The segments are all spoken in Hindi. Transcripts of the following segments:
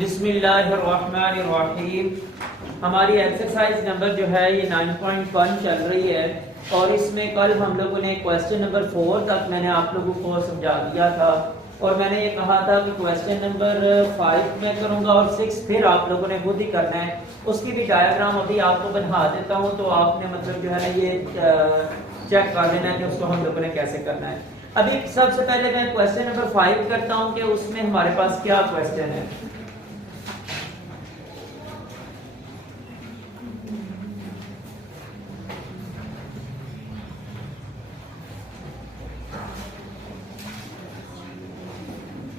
बिस्मिल्लाहिर्रहमानिर्रहीम। हमारी एक्सरसाइज नंबर जो है ये 9.1 चल रही है और इसमें कल हम लोगों ने क्वेश्चन नंबर 4 तक मैंने आप लोगों को समझा दिया था और मैंने ये कहा था कि क्वेश्चन नंबर 5 मैं करूंगा और 6 फिर आप लोगों ने खुद ही करना है। उसकी भी डायग्राम अभी आपको बना देता हूँ, तो आपने मतलब जो है ना ये चेक कर लेना है कि उसको हम लोगों ने कैसे करना है। अभी सबसे पहले मैं क्वेश्चन नंबर 5 करता हूँ कि उसमें हमारे पास क्या क्वेश्चन है।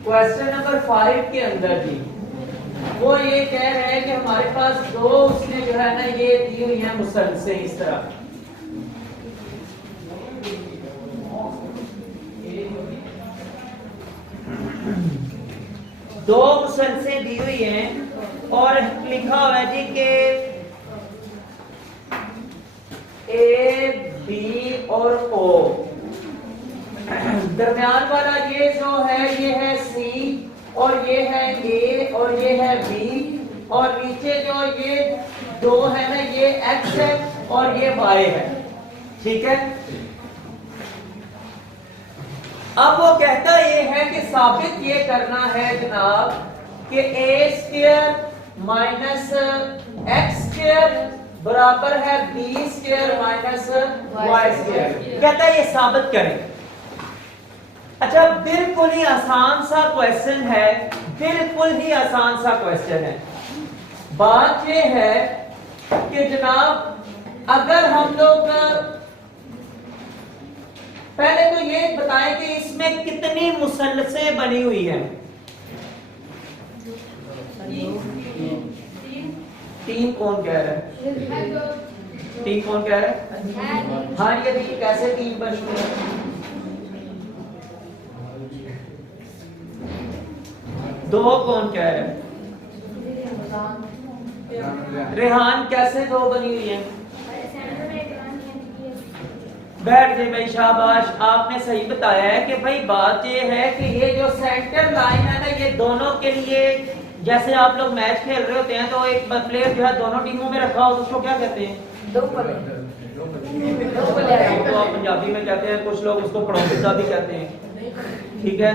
क्वेश्चन नंबर 5 के अंदर जी वो ये कह रहे हैं कि हमारे पास दो उसने जो है ना ये दी हुई है मुसलसल इस तरह, दो मुसलसल दी हुई हैं और लिखा हुआ है जी कि ए बी और ओ, दरमियान वाला ये जो है ये है सी और ये है ए और ये है बी और नीचे जो ये दो है ना ये एक्स है और ये वाई है। ठीक है, अब वो कहता ये है कि साबित ये करना है जनाब कि A square minus X square बराबर है B square minus Y square. कहता है ये साबित करें। अच्छा, बिल्कुल ही आसान सा क्वेश्चन है, बिल्कुल ही आसान सा क्वेश्चन है। बात ये है कि जनाब अगर हम लोग पहले तो ये बताएं कि इसमें कितनी मुसल्लसें बनी हुई हैं। तीन कौन कह रहा है? तीन कौन कह रहा है? हाँ, ये भी कैसे तीन बनी हुई है? दो कौन कह रहे हैं? रेहान, कैसे दो बनी हुई है? बैठ जाए भाई, शाबाश, आपने सही बताया है कि भाई बात ये है कि ये जो सेंटर लाइन है ना ये दोनों के लिए, जैसे आप लोग मैच खेल रहे होते हैं तो एक प्लेयर जो है दोनों टीमों में रखा हो तो उसको क्या कहते हैं? दो प्लेयर। तो आप पंजाबी में कहते हैं, कुछ लोग उसको पड़ोसिया भी कहते हैं। ठीक है,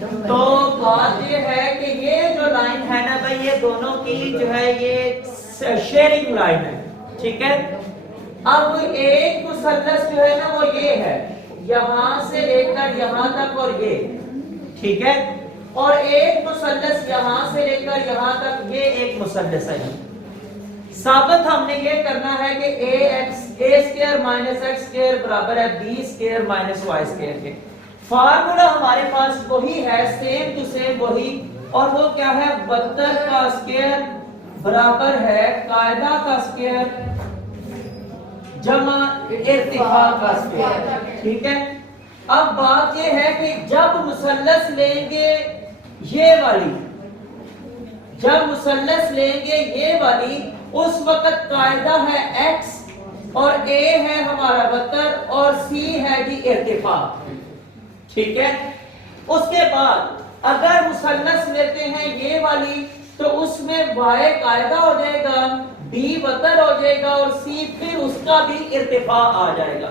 तो बात ये है कि ये जो लाइन है ना भाई ये दोनों की जो है ये शेयरिंग लाइन है। ठीक है, अब एक मुसल्लस जो है ना वो ये है यहां से लेकर यहां तक और ये, ठीक है, और एक मुसल्लस यहां से लेकर यहां तक ये एक मुसल्लस है। साबित हमने ये करना है कि A square minus X square बराबर है B square minus Y square के। फार्मूला हमारे पास वही है, सेम टू सेम वही, और वो क्या है? 72 का स्क्वायर बराबर है कायदा का स्क्वायर जमा इर्तिफा का स्क्वायर। ठीक है, अब बात ये है कि जब मुसल्लस लेंगे ये वाली, जब मुसल्लस लेंगे ये वाली, उस वक्त कायदा है एक्स और ए है हमारा 72 और सी है जी इर्तिफा। ठीक है, उसके बाद अगर मुसल्लस लेते हैं ये वाली तो उसमें y कायदा हो जाएगा, b वतर हो जाएगा और c फिर उसका भी इर्तिफा आ जाएगा।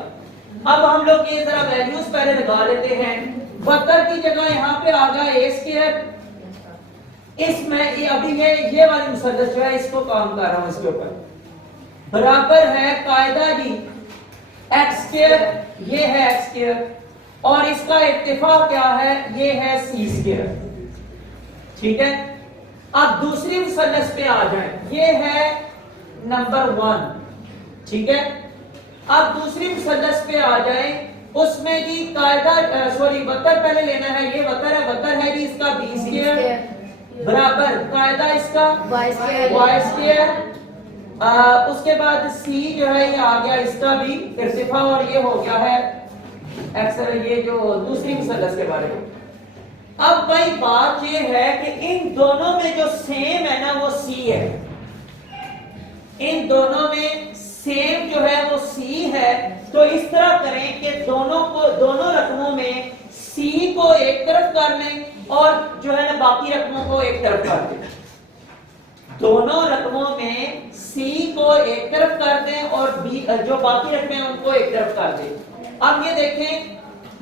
अब हम लोग ये जरा वैल्यूज पहले लगा लेते हैं। वतर की जगह यहाँ पे आ गया a स्क्वायर, इसमें ये अभी ये वाली मुसल्लस जो है इसको काम कर रहा हूं इसके ऊपर, बराबर है कायदा जी x स्क्वायर, ये है x स्क्वायर और इसका इत्तिफाक क्या है? ये है सी स्क्वायर। ठीक है, अब दूसरी मुसल्लस पे आ जाए, ये है नंबर 1। ठीक है, अब दूसरी मुसल्लस पे आ जाए, उसमें जी कायदा वतर पहले लेना है, ये वतर है जी इसका बी स्क्वायर बराबर कायदा इसका वाई स्क्वायर, उसके बाद सी जो है ये आ गया इसका भी इर्तिफा और ये हो गया है एक्स, ये जो दूसरी मुसल्लस के बारे में। अब भाई बात ये है कि इन दोनों में जो सेम है ना वो सी है, इन दोनों में सेम जो है वो सी है। तो इस तरह करें कि दोनों रकमों में सी को एक तरफ कर लें और जो है ना बाकी रकमों को एक तरफ कर दें। दोनों रकमों में सी को एक तरफ कर दें और बी जो बाकी रकमें हैं उनको एक तरफ कर दें। अब ये देखें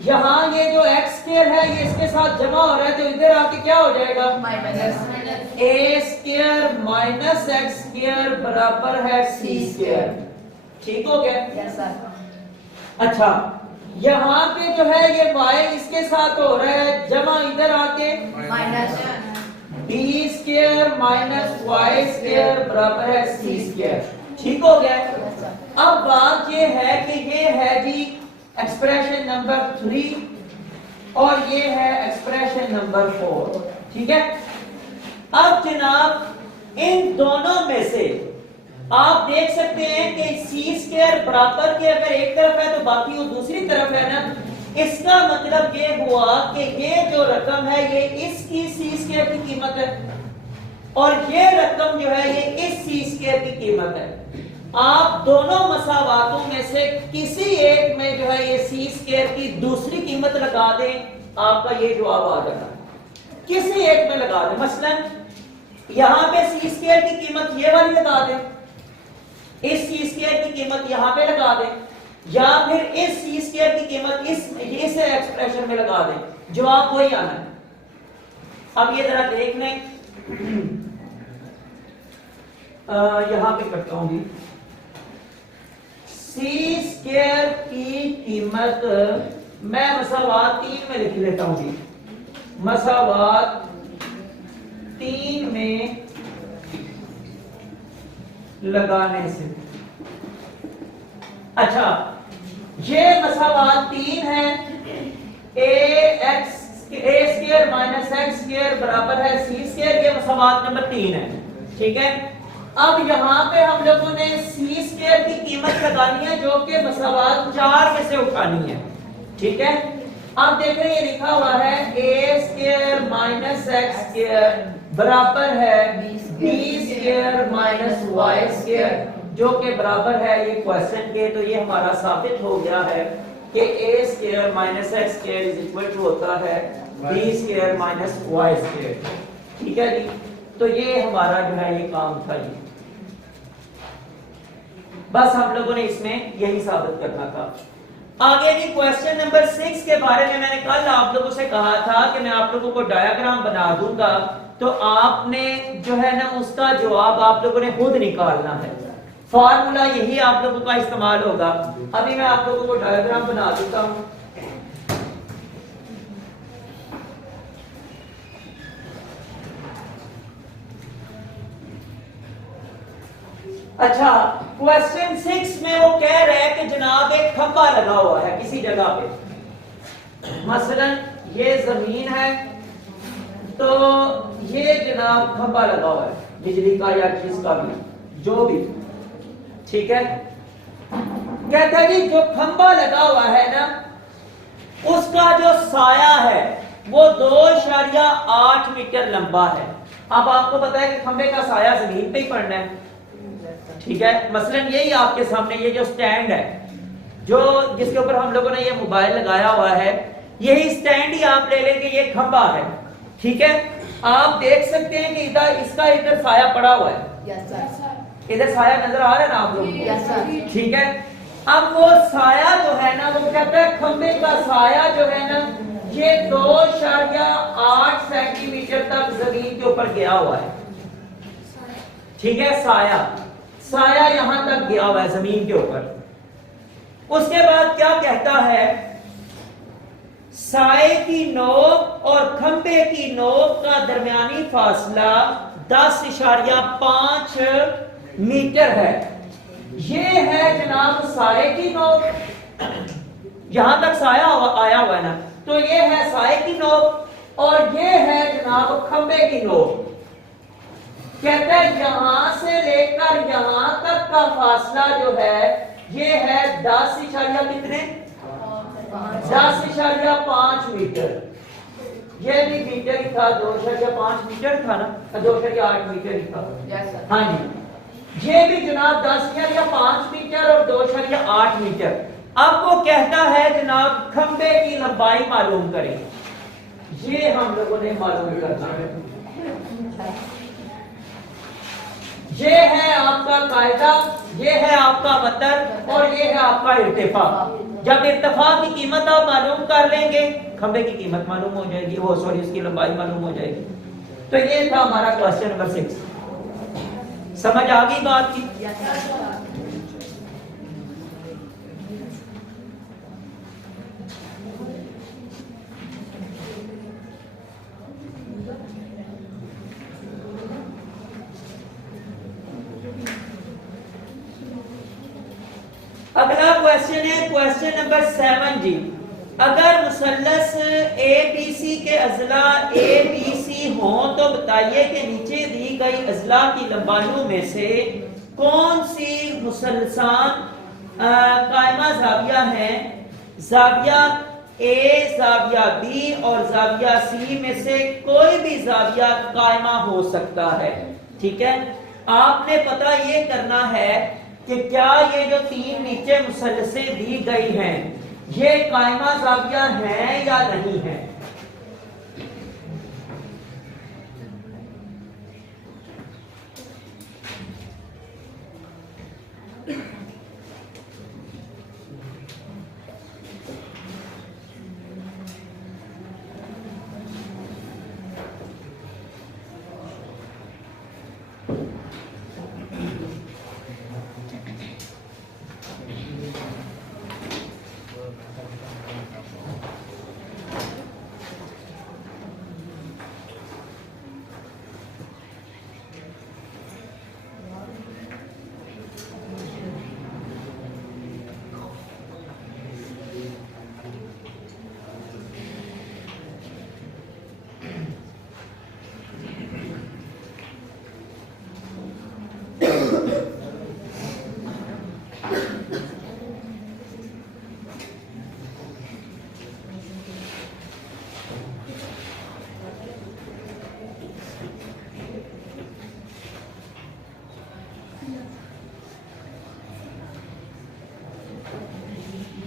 यहाँ ये जो एक्स स्क्वायर है ये इसके साथ जमा हो रहा है, तो इधर आके क्या हो जाएगा, ए स्क्वायर माइनस एक्स स्क्वायर बराबर है सी स्क्वायर। ठीक हो गया? Yes sir. अच्छा, यहाँ पे जो है ये y इसके साथ हो रहा है जमा, इधर आके minus B square minus Y square बराबर है सी स्क्वायर। ठीक हो गया? Yes sir. अब बात ये है कि ये है जी एक्सप्रेशन नंबर 3 और ये है एक्सप्रेशन नंबर 4। ठीक है? अब जनाब इन दोनों में से आप देख सकते हैं कि सी स्क्वायर बराबर के अगर एक तरफ है तो बाकी वो दूसरी तरफ है ना, इसका मतलब ये हुआ कि ये जो रकम है ये इसकी सी स्क्वायर की कीमत है और ये रकम जो है ये इस सी स्क्वायर की कीमत है। आप दोनों मसावातों में से किसी एक में जो है ये सी स्क्वायर की दूसरी कीमत लगा दें, आपका ये जवाब आ जाएगा। किसी एक में लगा दें, मसलन यहां पे सी स्क्वायर की कीमत ये वाली लगा दें, इस सी स्क्वायर की कीमत यहां पे लगा दें, या फिर इस सी स्क्वायर की कीमत इस एक्सप्रेशन में लगा दें, जवाब वही आना है। अब ये जरा देख लें, यहां पे करता हूं, सी स्क्वायर की कीमत मैं मसावात 3 में लिख लेता हूं। मसावात 3 में लगाने से, अच्छा ये मसावात 3 है, A square minus X square बराबर है सी स्क्वायर, ये मसावात नंबर 3 है। ठीक है? अब यहां पे हम लोगों ने सी स्क्वायर की कीमत लगानी है जो कि मसावात 4 में से उठानी है। ठीक है? अब देख रहे हैं ये लिखा हुआ है A square minus X square बराबर है B square minus Y square, जो कि बराबर है ये क्वेश्चन के, तो ये हमारा साबित हो गया है कि A square minus X square is equal to होता है B square minus Y square. ठीक है जी? तो ये हमारा जो है ये काम था जी, बस हम लोगों ने इसमें यही साबित करना था। आगे जी क्वेश्चन नंबर 6 के बारे में मैंने कल आप लोगों से कहा था कि मैं आप लोगों को डायग्राम बना दूंगा, तो आपने जो है ना उसका जवाब आप लोगों ने खुद निकालना है। फॉर्मूला यही आप लोगों का इस्तेमाल होगा। अभी मैं आप लोगों को डायग्राम बना देता हूं। अच्छा, क्वेश्चन 6 में वो कह रहे हैं कि जनाब एक खंभा लगा हुआ है किसी जगह पे, मसलन ये जमीन है, तो ये जनाब खंभा लगा हुआ है बिजली का या जिसका भी, जो भी। ठीक है? कहता है जी जो खंभा लगा हुआ है ना, उसका जो साया है वो 2.8 मीटर लंबा है। अब आपको पता है कि खंभे का साया जमीन पे ही पड़ना है। ठीक है? मसलन यही आपके सामने ये जो स्टैंड है, जो जिसके ऊपर हम लोगों ने ये मोबाइल लगाया हुआ है, यही स्टैंड ही आप ले लेंगे, ये खंभा है। ठीक है? आप देख सकते हैं कि इधर इसका इधर साया पड़ा हुआ है। Yes sir. इधर साया नजर आ रहा है ना आप लोगों को? Yes sir. ठीक है? अब वो साया जो है ना, वो कहता है खंभे का साया जो है ना ये 2.8 सेंटीमीटर तक जमीन के ऊपर गया हुआ है। ठीक है? साया यहां तक गया हुआ है जमीन के ऊपर। उसके बाद क्या कहता है, साए की नोक और खंभे की नोक का दरमियानी फासला 10.5 मीटर है। ये है जनाब साए की नोक, यहां तक साया आया हुआ है ना, तो ये है साए की नोक और ये है जनाब खंभे की नोक। कहता है यहां से लेकर यहां तक का फासला जो है ये है 10 कितने 10.5 मीटर। ये भी मीटर ही था, 2.5 मीटर था ना, 2.8 मीटर ही था। हाँ जी, ये भी जनाब 10.5 मीटर और 2.8 मीटर। अब वो कहता है जनाब खंबे की लंबाई मालूम करें। ये हम लोगों ने मालूम करना है। ये है आपका कायदा, ये है आपका वतर और ये है आपका इर्तिफा। जब इर्तिफा की कीमत आप मालूम कर लेंगे, खंबे की कीमत मालूम हो जाएगी, वो सॉरी उसकी लंबाई मालूम हो जाएगी। तो ये था हमारा क्वेश्चन नंबर 6। समझ आ गई बात की? अगला क्वेश्चन है क्वेश्चन नंबर 7 जी। अगर मुसल्लस ABC के अजला ABC हो तो बताइए कि नीचे दी गई अजला की लंबाइयों में से कौन सी मुसलसान कायमा जाविया है। जाविया A, जाविया B और जाविया C में से कोई भी जाविया कायमा हो सकता है। ठीक है, आपने पता ये करना है कि क्या ये जो 3 नीचे मुसल्लसें दी गई हैं ये कायमा जाविया हैं या नहीं है।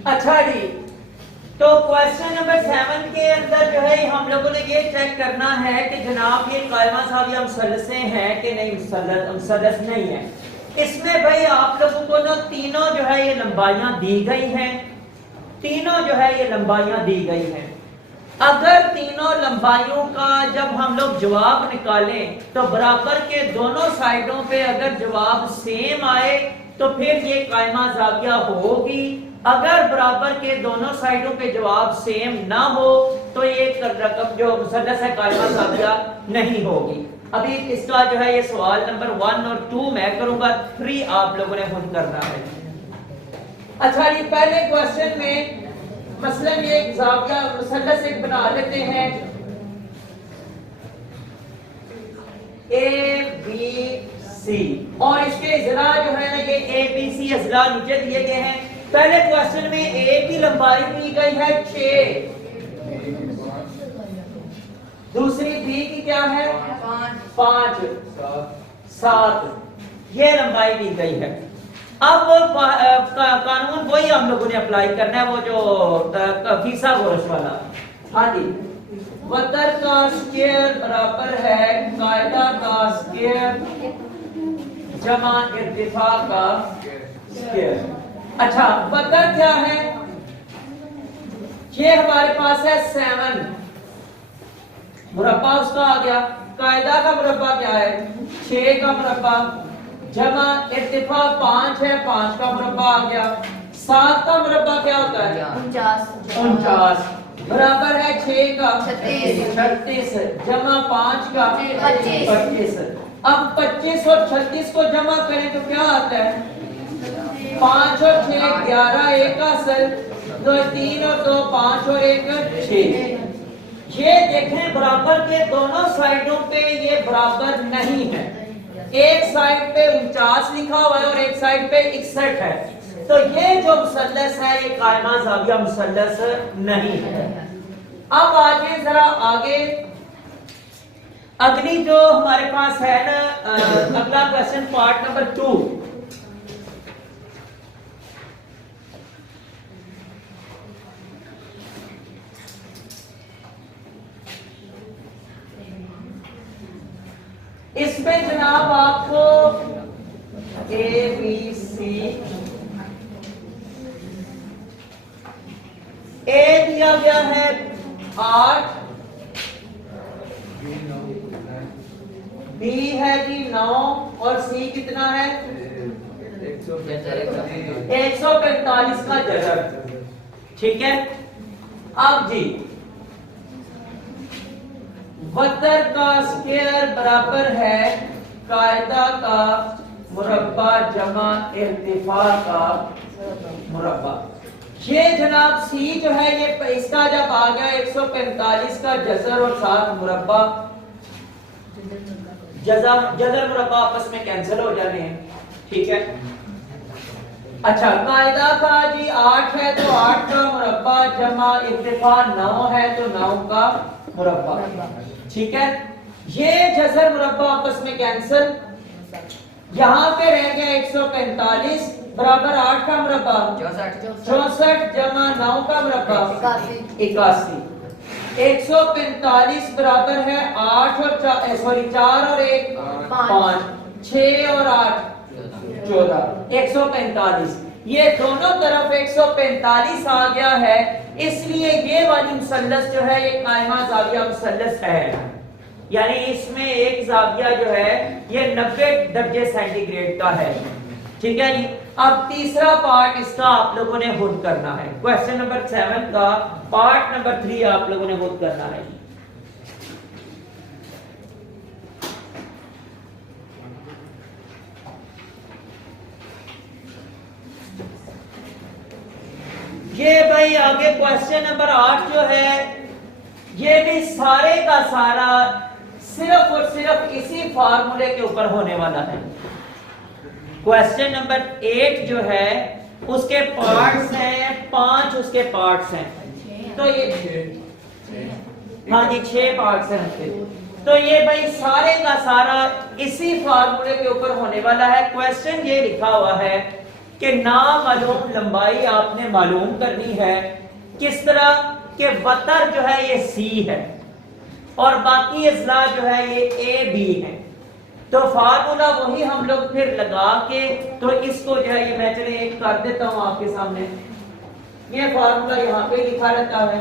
अच्छा जी, तो क्वेश्चन नंबर 7 के अंदर जो है हम लोगों ने ये चेक करना है कि जनाब ये कायमा जाविया मुसल्लसें हैं कि नहीं, मुसल्लस नहीं है। इसमें भाई आप लोगों को ना तीनों जो है ये लंबाइयां दी गई हैं, तीनों जो है ये लंबाइयां दी गई हैं। अगर तीनों लंबाइयों का जब हम लोग जवाब निकालें तो बराबर के दोनों साइडों पे अगर जवाब सेम आए तो फिर ये कायमा जाविया होगी। अगर बराबर के दोनों साइडों पे जवाब सेम ना हो तो ये रकम जो मुसल्लस है कायमा जाविया नहीं होगी। अभी इसका जो है ये सवाल नंबर 1 और 2 मैं करूंगा, 3 आप लोगों ने खुद करना है। अच्छा ये पहले क्वेश्चन में मसलन ये एक जाविया मुसल्लस एक बना लेते हैं ABC और इसके अजला जो है ना ये ABC अजला नीचे दिए गए हैं। पहले क्वेश्चन में A की लंबाई दी गई है 6, दूसरी B की क्या है 5, 7, ये लंबाई दी गई है। अब कानून वही हम लोगों ने अप्लाई करना है, वो जो फीसागोरस वाला। हाँ जी, वतर का स्क्वायर बराबर है कायदा का स्क्वायर जमा इर्तिफा का स्क्वायर। अच्छा वतर क्या है, ये हमारे पास है 7, मुरब्बा उसका आ गया। कायदा का मुरब्बा क्या है 6 का मुरब्बा जमा इर्तिफा 5 है, 5 का मुरब्बा आ गया। 7 का मुरब्बा क्या होता है 49 बराबर है 6 का 36 जमा 5 का 25। अब 25 और 36 को जमा करें तो क्या आता है 5 और 6 11, 1 असल 2 3 और 2 5 और 1 6। ये देखें बराबर के दोनों साइडों पे ये बराबर नहीं है। एक साइड पे 49 लिखा हुआ है और एक साइड पे 61 है, तो ये जो मुसल्लस है ये कायमा जाविया मुसल्लस नहीं है। अब आगे जरा आगे अगली जो हमारे पास है ना अगला क्वेश्चन पार्ट नंबर 2। इसमें जनाब आपको ABC, A दिया गया है 8, B है जी 9 और C कितना है 145 का जजर। ठीक है, अब जी वतर का स्क्वायर बराबर है कायदा का मुरब्बा जमा इर्तिफा का मुरब्बा। ये जनाब सी जो है ये इसका जब आ गया 145 का जजर और साथ मुरब्बा, जजर मुरब्बा आपस में कैंसिल हो जाने हैं। ठीक है, अच्छा कायदा का जी 8 है तो 8 का मुरब्बा जमा इर्तिफा 9 है तो 9 का मुरब्बा। ठीक है, ये जजर मुरब्बा आपस में कैंसिल, यहां पे रह गया 145 बराबर 8 का मुरब्बा 64 जमा 9 का मुरब्बा 81। 145 बराबर है 8 और 4 और 1 5, 6 और 8 14, 145। ये दोनों तरफ 145 आ गया है, इसलिए ये वाली मुसल्लस जो है ये कायमा जाविया मुसल्लस है, यानी इसमें एक जाविया जो है ये 90 दर्जे सेंटीग्रेड का है। ठीक है जी, अब तीसरा पार्ट इसका आप लोगों ने खुद करना है। क्वेश्चन नंबर 7 का पार्ट नंबर 3 आप लोगों ने खुद करना है। ये भाई आगे क्वेश्चन नंबर 8 जो है ये भी सारे का सारा सिर्फ और सिर्फ इसी फार्मूले के ऊपर होने वाला है। क्वेश्चन नंबर 8 जो है उसके पार्ट्स हैं 5, उसके पार्ट्स हैं तो ये हाँ जी 6 पार्ट्स हैं उसके। तो ये भाई सारे का सारा इसी फार्मूले के ऊपर होने वाला है। क्वेश्चन ये लिखा हुआ है कि नामालूम लंबाई आपने मालूम करनी है। किस तरह के वतर जो है ये सी है और बाकी अजला जो है ये ए बी है। तो फार्मूला वही हम लोग फिर लगा के तो इसको जो है ये मैं चले एक कर देता हूं आपके सामने। ये फार्मूला यहाँ पे लिखा रहता है।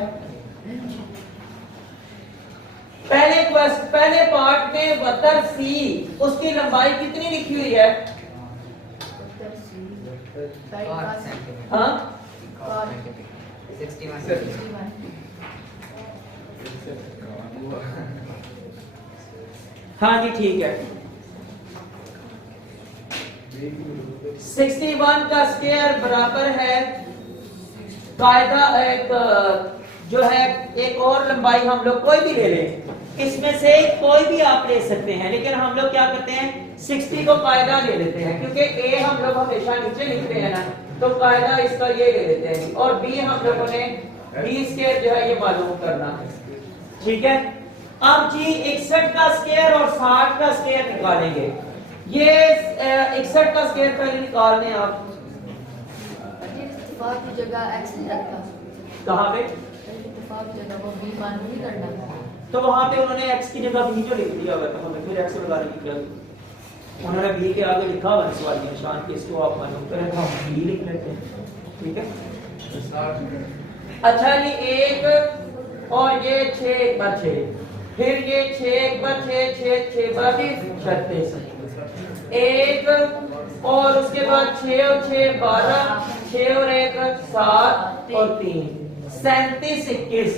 पहले पार्ट में वतर सी उसकी लंबाई कितनी लिखी हुई है? हाँ 61। हाँ जी ठीक है। 61 का स्क्वायर बराबर है कायदा एक जो है एक और लंबाई हम लोग कोई भी ले लें, इसमें से कोई भी आप ले सकते हैं, लेकिन हम लोग क्या करते हैं 60 को कायदा ले लेते हैं क्योंकि ए हम लोग हमेशा नीचे लिखते हैं ना, तो कायदा इसका ये ले लेते हैं और बी हम लोगों ने बी स्क्वायर जो है ये मालूम करना है। ठीक है, अब जी 61 का स्क्वायर और 60 का स्क्वायर निकालेंगे। ये 61 का स्क्वायर पहले निकाल लें आप। इत्तिफाक की जगह x नहीं रखता, कहाँ पे? इत्तिफाक की जगह वो b मान नहीं करना। तो वहां पे उन्होंने x की जगह b जो लिख दिया हुआ था, हमें फिर x लगाने की क्या जरूरत? उन्होंने b के आगे लिखा हुआ है सवाल के निशान के, इसको आप मालूम करें तो हम b लिख लेते हैं। ठीक है, अच्छा जी 1 और ये 6 1 बार 6, फिर ये 6 1 बार 6 6 6 बार 36, 1 और उसके बाद 6 और 6 12, 6 और 1 7 और 3 37 21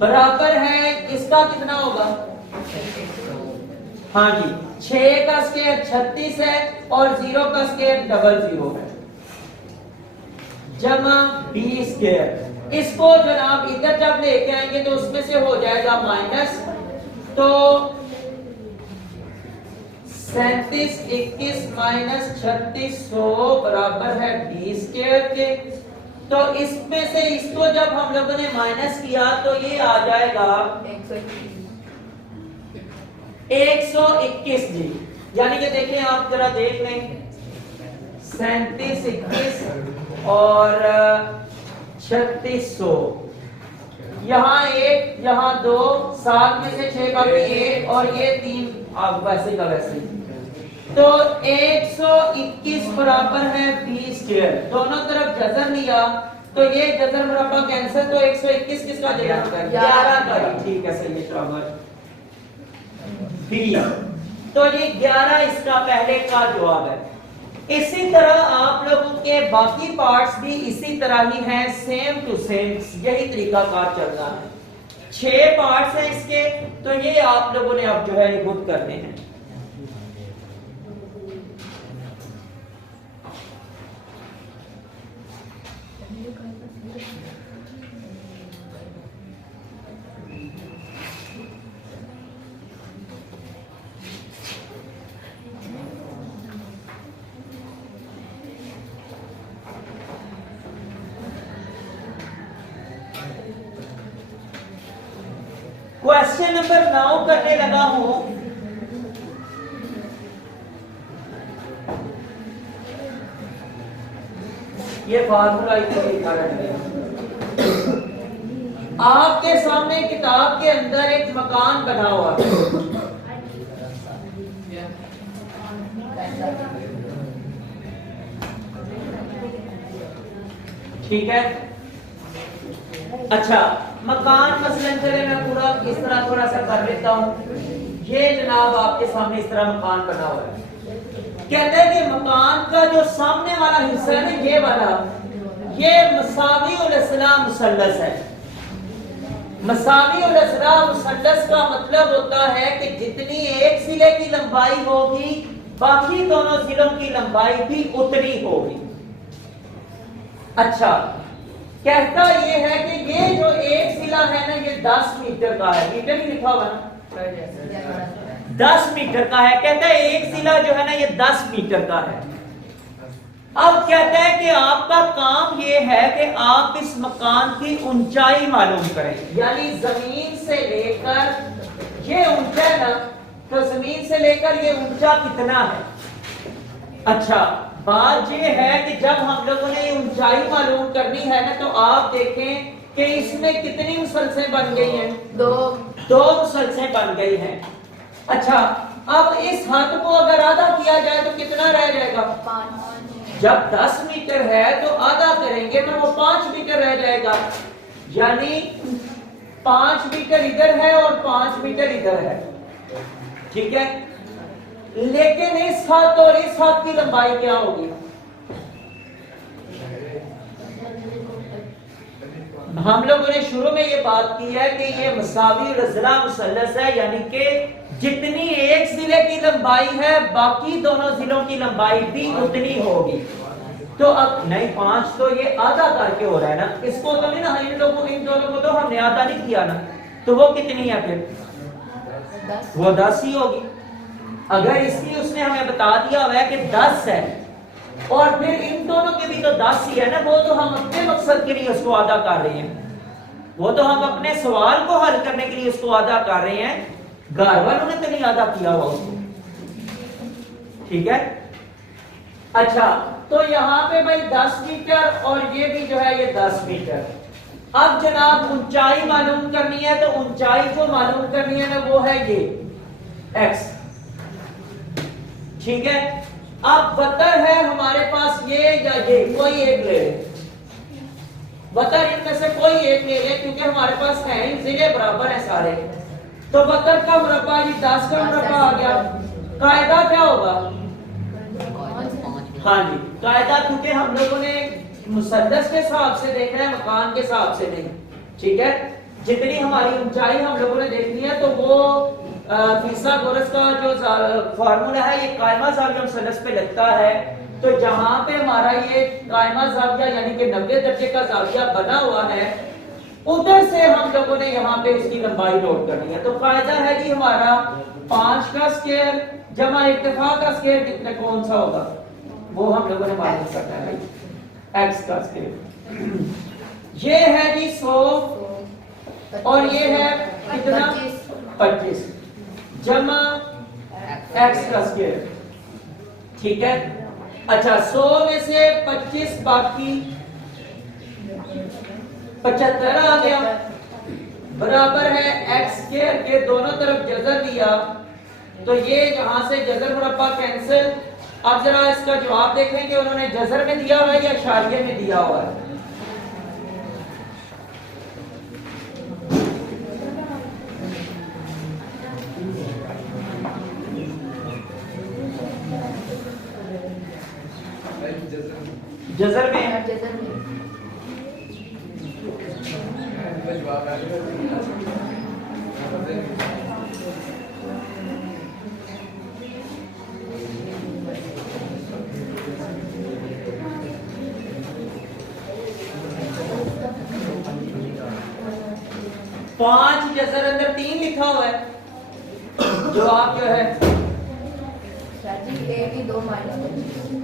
बराबर है इसका कितना होगा? हाँ जी 6 का स्क्वायर 36 है और 0 का स्क्वायर 00 है जमा b स्क्वायर। इसको जनाब इधर जब लेके आएंगे तो उसमें से हो जाएगा माइनस, तो 37 21 माइनस 3600 बराबर है b स्क्वायर के। तो इसमें से इसको जब हम लोगों ने माइनस किया तो ये आ जाएगा 121 जी, यानी कि देखिए आप जरा देख लें 37 21 और 3600 यहाँ 1, यहाँ 2, 7 में से 6 बाकी 1 और ये 3 आप वैसे का वैसे। तो 121 बराबर है 20 स्क्वायर। दोनों तरफ जजर लिया तो ये जजर मुरब्बा कैंसिल, तो 121 किसका जवाब है? 11 का ही। ठीक है, सही है शाबाश। बी, तो ये 11 इसका पहले का जवाब है। इसी तरह आप लोगों के बाकी पार्ट्स भी इसी तरह ही हैं, सेम टू सेम यही तरीका कार चल रहा है। 6 पार्ट्स हैं इसके, तो ये आप लोगों ने अब जो है खुद करने हैं। क्वेश्चन नंबर 9 करने लगा हूं। ये फार्मूला इतना लिखा है। आपके सामने किताब के अंदर एक मकान बना हुआ है। ठीक है, अच्छा मकान मसलन चले मैं पूरा इस तरह थोड़ा सा कर लेता हूं। ये जनाब आपके सामने इस तरह मकान बना हुआ है। कहते हैं कि मकान का जो सामने वाला हिस्सा है ना, ये वाला, ये मसावी उल असला मुसल्लस है। मसावी उल असला मुसल्लस का मतलब होता है कि जितनी एक सिले की लंबाई होगी बाकी दोनों सिलों की लंबाई भी उतनी होगी। अच्छा, कहता ये है कि ये जो एक सिला है ना, ये 10 मीटर का है। मीटर ही लिखा हुआ ना, 10 मीटर का है। कहता है एक सिला जो है ना, ये 10 मीटर का है। अब कहता है कि आपका काम ये है कि आप इस मकान की ऊंचाई मालूम करें, यानी जमीन से लेकर ये ऊंचा है ना, तो जमीन से लेकर ये ऊंचा कितना है। अच्छा, बात ये है कि जब हम लोगों ने ये ऊंचाई मालूम करनी है ना, तो आप देखें कि इसमें कितनी मुसलसें बन गई हैं? 2 मुसलसें बन गई हैं। अच्छा, अब इस हद को अगर आधा किया जाए तो कितना रह जाएगा? 5। जब 10 मीटर है तो आधा करेंगे तो वो 5 मीटर रह जाएगा, यानी 5 मीटर इधर है और 5 मीटर इधर है। ठीक है, लेकिन इस हाथ और इस हाथ की लंबाई क्या होगी? हम लोगों ने शुरू में ये बात की है कि ये मसावी रज़ला मुसल्लस है, यानी कि जितनी एक जिले की लंबाई है बाकी दोनों जिलों की लंबाई भी उतनी होगी। तो अब नहीं, 5 तो ये आधा करके हो रहा है ना, इसको तो नहीं ना, इन दोनों को तो हमने आधा नहीं किया ना, तो वो कितनी है फिर? 10। वो 10 ही होगी। अगर इसकी उसने हमें बता दिया हुआ है कि 10 है और फिर इन दोनों के भी तो 10 ही है ना, वो तो हम अपने मकसद के लिए उसको आधा कर रहे हैं, वो तो हम अपने सवाल को हल करने के लिए उसको आधा कर रहे हैं, घर वालों ने तो नहीं आधा किया हुआ उसको। ठीक है, अच्छा तो यहाँ पे भाई 10 मीटर और ये भी जो है ये 10 मीटर। अब जनाब ऊंचाई मालूम करनी है, तो ऊंचाई जो मालूम करनी है ना वो है ये x। ठीक है, अब बतर है हमारे पास ये या ये, कोई एक ले ले, बतर इनमें से कोई एक ले ले, क्योंकि हमारे पास है ही जिले बराबर है सारे। तो बतर का मुरब्बा जी 10 का मुरब्बा आ गया। कायदा क्या होगा? हाँ जी, कायदा, क्योंकि हम लोगों ने मुसद्दस के हिसाब से देखना है, मकान के हिसाब से नहीं। ठीक है, जितनी हमारी ऊंचाई हम लोगों ने देखनी है, तो वो फिसागोरस का जो फार्मूला है ये कायमा ज़ाविया मुसल्लस पे लगता है। तो जहां पे हमारा ये कायमा ज़ाविया यानी कि 90 दर्जे का ज़ाविया बना हुआ है, उधर से हम लोगों ने यहाँ पे इसकी लंबाई नोट करनी है। तो कायदा है जी हमारा 5 का स्क्वायर जमा इत्तेफा का स्क्वायर कितने कौन सा होगा, वो हम लोगों ने मालूम करना है, x का स्क्वायर। ये है जी 100 और ये है कितना? 25 जमा x का स्क्वायर। ठीक है, अच्छा 100 में से 25 बाकी 75 आ गया। बराबर है x स्क्वायर के दोनों तरफ जजर दिया, तो ये यहां से जजर मुरब्बा कैंसिल। अब जरा इसका जवाब देखेंगे, उन्होंने जजर में दिया हुआ है या इशारिये में दिया हुआ है? जजर में है। जजर में। 5 जजर अंदर 3 लिखा हुआ है, जवाब क्या है? ए की 2 माइनस 25।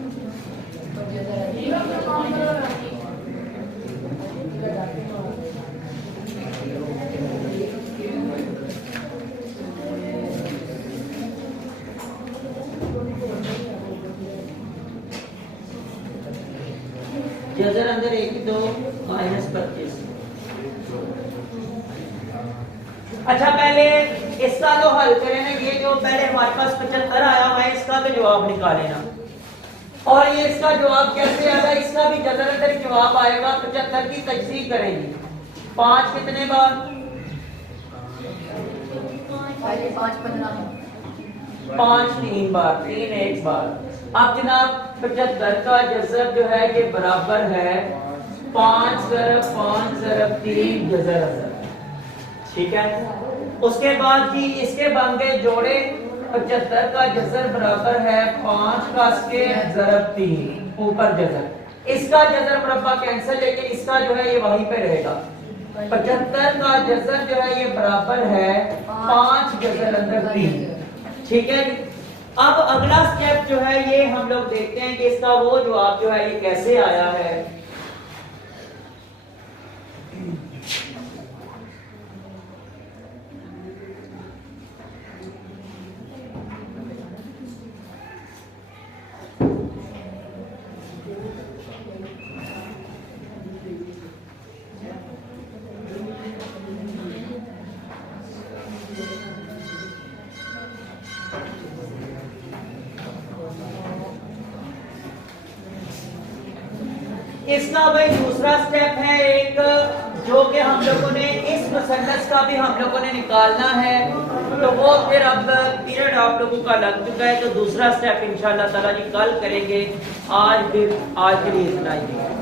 जजर अंदर 1 की 2 माइनस 25। अच्छा, पहले इसका तो हल करें ना। ये जो पहले हमारे पास 75 आया हुआ है, इसका तो जवाब निकाले ना। और ये इसका जवाब कैसे आएगा? इसका भी जजर अंदर जवाब आएगा। 75 की तजसीह करेंगे। 5 कितने बार? पहले 5 15 5 3 बार, 3 1 बार। अब जनाब 75 का जजर जो है ये बराबर है 5 ज़रब 3 जजर अंदर, ठीक है। उसके बाद जी इसके बन गए जोड़े। 75 का जजर बराबर है 5 का स्क्वायर ज़रब 3 ऊपर जजर। इसका जजर मुरब्बा कैंसिल, लेकिन इसका जो है ये वहीं पे रहेगा। 75 का जजर जो है ये बराबर है 5 जजर अंदर 3, ठीक है। अब अगला स्टेप जो है ये हम लोग देखते हैं कि इसका वो जवाब जो है ये कैसे आया है। इसका भाई दूसरा स्टेप है एक, जो कि हम लोगों ने इस मुसन्नस का भी हम लोगों ने निकालना है। तो वो फिर अब पीरियड आप लोगों का लग चुका है, तो दूसरा स्टेप इंशाल्लाह ताला जी कल करेंगे। आज के लिए इतना ही।